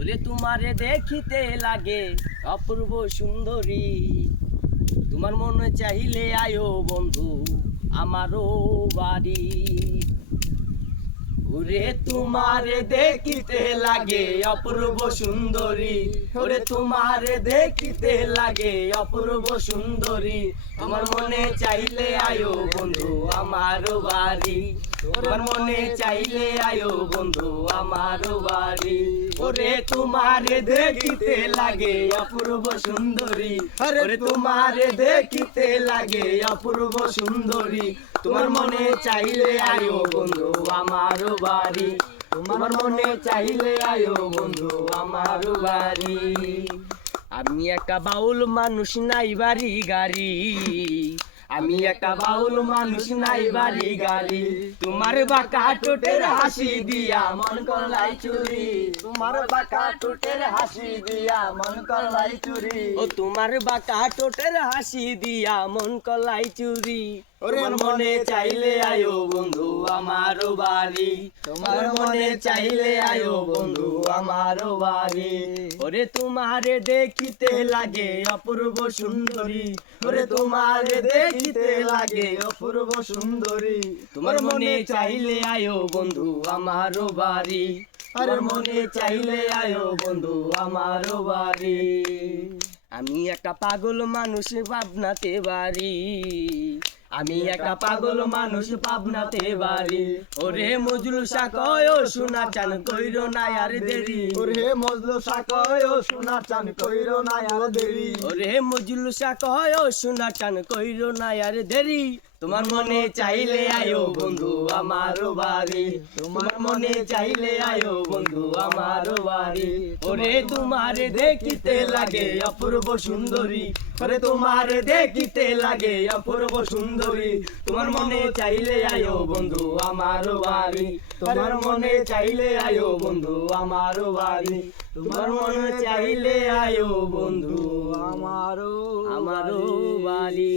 ওরে তোমারে দেখিতে লাগে অপূর্ব সুন্দরী, তোমার মনে চাইলে আয়ো বন্ধু আমারও বাড়ি। ওরে তোমারে দেখিতে লাগে অপূর্ব সুন্দরী, ওরে তোমারে দেখিতে লাগে অপূর্ব সুন্দরী, তোমার মনে চাইলে আয়ো বন্ধু আমার বাড়ি, তোমার মনে চাইলে আয়ো বন্ধু আমার বাড়ি। ওরে তোমারে দেখিতে লাগে অপূর্ব সুন্দরী, ওরে তোমারে দেখিতে লাগে অপূর্ব সুন্দরী, তোমার মনে চাইলে আয়ো বন্ধু আমার বাড়ি, তোমার মনে চাইলে আয়ো বন্ধু আমার বাড়ি। আমি একটা বাউল মানুষ নাই বাড়ি গাড়ি, আমি একটা বাউল মানুষ নাই বাড়ি গাড়ি, তোমার বাঁকা ঠোঁটের হাসি দিয়া মন করলাই চুরি, তোমার বাঁকা ঠোঁটের হাসি দিয়া মন করলাই চুরি, ও তোমার বাঁকা ঠোঁটের হাসি দিয়া মন করলাই চুরি। তোমার মনে চাইলে আয়ো বন্ধু আমার বাড়ি, তোমার মনে চাইলে আয়ো বন্ধু আমার বাড়ি। ওরে তোমারে দেখিতে লাগে অপূর্ব সুন্দরী, ওরে তোমারে দেখিতে লাগে অপূর্ব সুন্দরী, তোমার মনে চাইলে আয়ো বন্ধু আমার বাড়ি, তোমার মনে চাইলে আয়ো বন্ধু আমার বাড়ি। আমি একটা পাগল মানুষ পাবনাতে বাড়ি, আমি একটা পাগল মানুষ পাবনাতে বাড়ি। ওরে মজলু সাকয় সোনা চান কইরো না আর দেরি, ওরে মজলু সাকয় সোনা চান কইরো না আর দেরি, ওরে মজলু সাকয় সোনা চান কইরো না আর দেরি, তোমার মনে চাইলে আয়ো বন্ধু আমার বাড়ি, তোমার মনে চাইলে আয়ো বন্ধু আমার বাড়ি। ওরে তোমারে দেখিতে লাগে অপূর্ব সুন্দরী, ওরে তোমারে দেখিতে লাগে অপূর্ব সুন্দরী, তোমার মনে চাইলে আয়ো বন্ধু আমার বাড়ি, তোমার মনে চাইলে আয়ো বন্ধু আমার বাড়ি, তোমার মনে চাইলে আয়ো বন্ধু আমারও আমারও বাড়ি।